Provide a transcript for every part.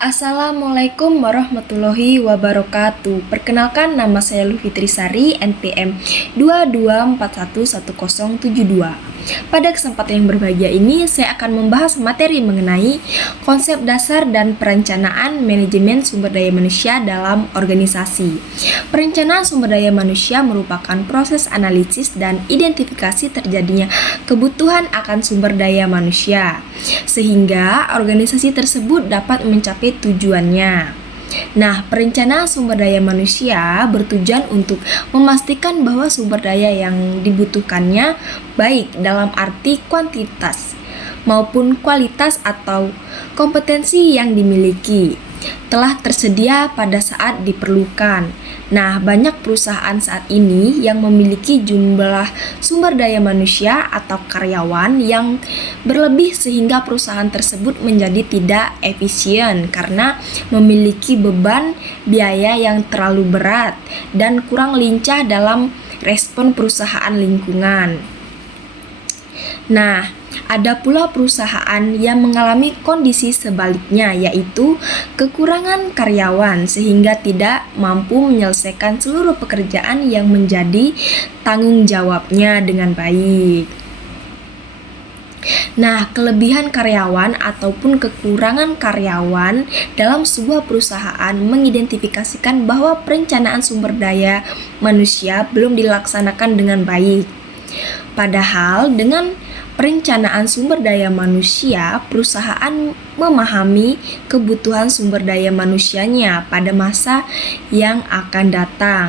Assalamualaikum warahmatullahi wabarakatuh. Perkenalkan, nama saya Lufitri Sari, NPM 22411072. Pada kesempatan yang berbahagia ini, saya akan membahas materi mengenai konsep dasar dan perencanaan manajemen sumber daya manusia dalam organisasi. Perencanaan sumber daya manusia merupakan proses analisis dan identifikasi terjadinya kebutuhan akan sumber daya manusia, sehingga organisasi tersebut dapat mencapai tujuannya. Nah, perencanaan sumber daya manusia bertujuan untuk memastikan bahwa sumber daya yang dibutuhkannya baik dalam arti kuantitas maupun kualitas atau kompetensi yang dimiliki telah tersedia pada saat diperlukan. Nah, banyak perusahaan saat ini yang memiliki jumlah sumber daya manusia atau karyawan yang berlebih sehingga perusahaan tersebut menjadi tidak efisien karena memiliki beban biaya yang terlalu berat dan kurang lincah dalam respon perusahaan lingkungan. Nah, ada pula perusahaan yang mengalami kondisi sebaliknya, yaitu kekurangan karyawan sehingga tidak mampu menyelesaikan seluruh pekerjaan yang menjadi tanggung jawabnya dengan baik. Nah, kelebihan karyawan ataupun kekurangan karyawan dalam sebuah perusahaan mengidentifikasikan bahwa perencanaan sumber daya manusia belum dilaksanakan dengan baik. Padahal dengan perencanaan sumber daya manusia, perusahaan memahami kebutuhan sumber daya manusianya pada masa yang akan datang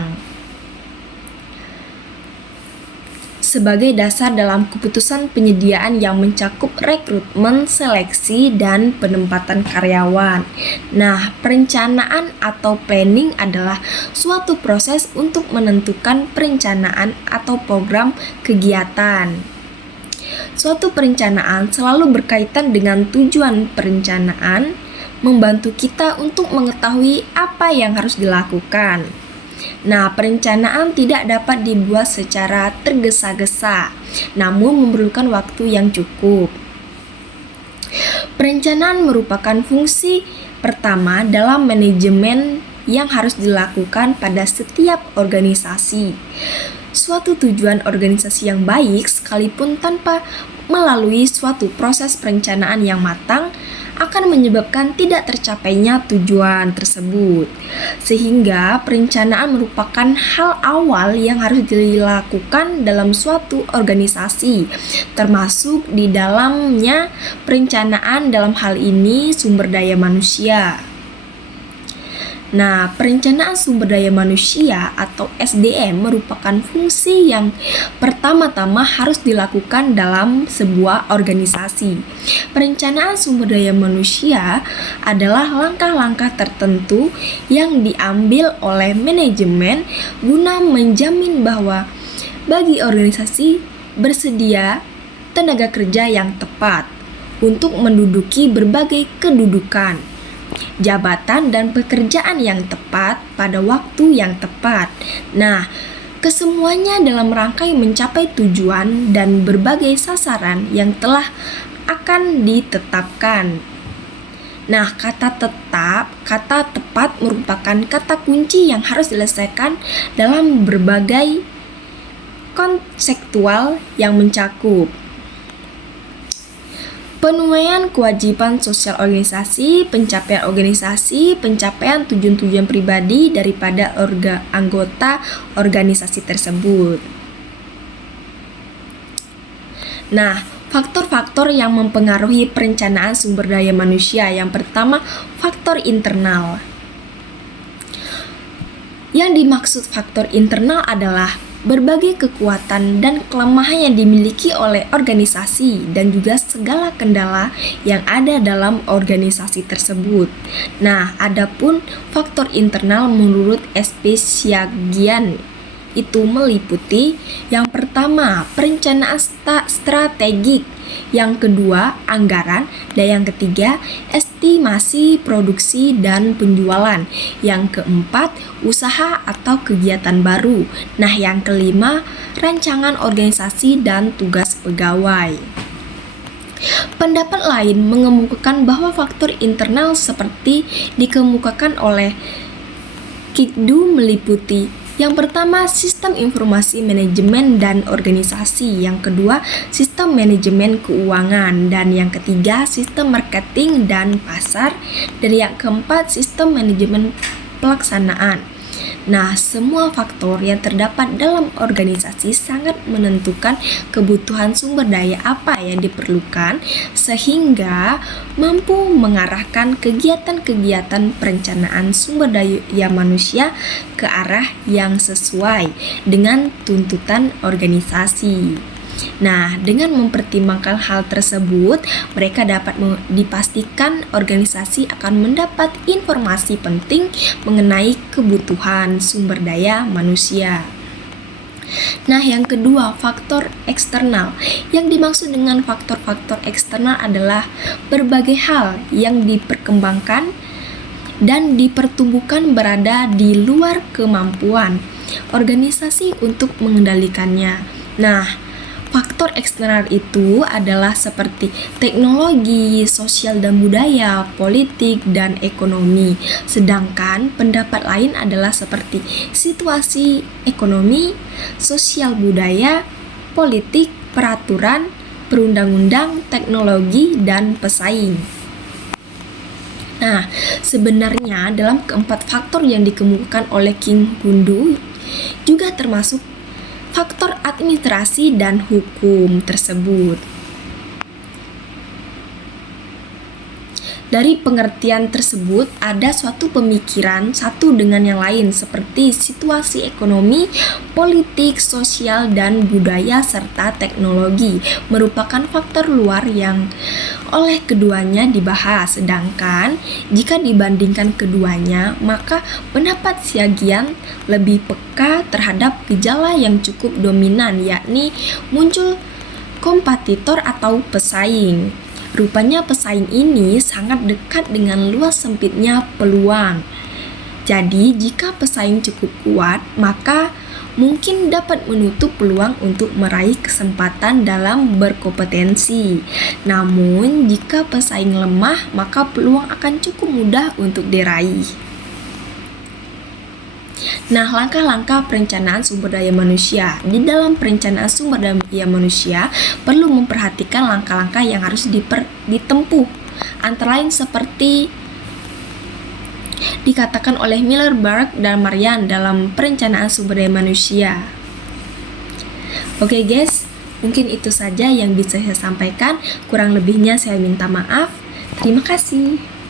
sebagai dasar dalam keputusan penyediaan yang mencakup rekrutmen, seleksi, dan penempatan karyawan. Nah, perencanaan atau planning adalah suatu proses untuk menentukan perencanaan atau program kegiatan. Suatu perencanaan selalu berkaitan dengan tujuan perencanaan, membantu kita untuk mengetahui apa yang harus dilakukan. Nah, perencanaan tidak dapat dibuat secara tergesa-gesa, namun memerlukan waktu yang cukup. Perencanaan merupakan fungsi pertama dalam manajemen yang harus dilakukan pada setiap organisasi. Suatu tujuan organisasi yang baik sekalipun tanpa melalui suatu proses perencanaan yang matang akan menyebabkan tidak tercapainya tujuan tersebut. Sehingga perencanaan merupakan hal awal yang harus dilakukan dalam suatu organisasi, termasuk di dalamnya perencanaan dalam hal ini sumber daya manusia. Nah, perencanaan sumber daya manusia atau SDM merupakan fungsi yang pertama-tama harus dilakukan dalam sebuah organisasi. Perencanaan sumber daya manusia adalah langkah-langkah tertentu yang diambil oleh manajemen guna menjamin bahwa bagi organisasi bersedia tenaga kerja yang tepat untuk menduduki berbagai kedudukan, jabatan dan pekerjaan yang tepat pada waktu yang tepat. Nah, kesemuanya dalam rangkai mencapai tujuan dan berbagai sasaran yang telah akan ditetapkan. Nah, kata tepat merupakan kata kunci yang harus diselesaikan dalam berbagai konseptual yang mencakup penunaian kewajiban sosial organisasi, pencapaian tujuan-tujuan pribadi daripada anggota organisasi tersebut. Nah, faktor-faktor yang mempengaruhi perencanaan sumber daya manusia. Yang pertama, faktor internal. Yang dimaksud faktor internal adalah berbagai kekuatan dan kelemahan yang dimiliki oleh organisasi dan juga segala kendala yang ada dalam organisasi tersebut. Nah, adapun faktor internal menurut SP Siagian itu meliputi yang pertama, perencanaan strategik, yang kedua, anggaran, dan yang ketiga, estimasi produksi dan penjualan, yang keempat, usaha atau kegiatan baru. Nah, yang kelima, rancangan organisasi dan tugas pegawai. Pendapat lain mengemukakan bahwa faktor internal seperti dikemukakan oleh Kiddu meliputi: yang pertama, sistem informasi manajemen dan organisasi; yang kedua, sistem manajemen keuangan; dan yang ketiga, sistem marketing dan pasar; dan yang keempat, sistem manajemen pelaksanaan. Nah, semua faktor yang terdapat dalam organisasi sangat menentukan kebutuhan sumber daya apa yang diperlukan, sehingga mampu mengarahkan kegiatan-kegiatan perencanaan sumber daya manusia ke arah yang sesuai dengan tuntutan organisasi. Nah, dengan mempertimbangkan hal tersebut, mereka dapat dipastikan organisasi akan mendapat informasi penting mengenai kebutuhan sumber daya manusia. Nah, yang kedua, faktor eksternal. Yang dimaksud dengan faktor-faktor eksternal adalah berbagai hal yang diperkembangkan dan dipertumbuhkan berada di luar kemampuan organisasi untuk mengendalikannya. Nah, faktor eksternal itu adalah seperti teknologi, sosial dan budaya, politik, dan ekonomi. Sedangkan pendapat lain adalah seperti situasi ekonomi, sosial budaya, politik, peraturan, perundang-undang, teknologi, dan pesaing. Nah, sebenarnya dalam keempat faktor yang dikemukakan oleh King Gundu juga termasuk faktor administrasi dan hukum tersebut. Dari pengertian tersebut, ada suatu pemikiran satu dengan yang lain seperti situasi ekonomi, politik, sosial, dan budaya, serta teknologi merupakan faktor luar yang oleh keduanya dibahas. Sedangkan jika dibandingkan keduanya, maka pendapat Siagian lebih peka terhadap gejala yang cukup dominan, yakni muncul kompetitor atau pesaing. Rupanya pesaing ini sangat dekat dengan luas sempitnya peluang. Jadi jika pesaing cukup kuat, maka mungkin dapat menutup peluang untuk meraih kesempatan dalam berkompetensi. Namun jika pesaing lemah, maka peluang akan cukup mudah untuk diraih. Nah, langkah-langkah perencanaan sumber daya manusia. Di dalam perencanaan sumber daya manusia perlu memperhatikan langkah-langkah yang harus ditempuh. Antara lain seperti dikatakan oleh Miller, Burke, dan Marian dalam perencanaan sumber daya manusia. Oke guys, mungkin itu saja yang bisa saya sampaikan. Kurang lebihnya saya minta maaf. Terima kasih.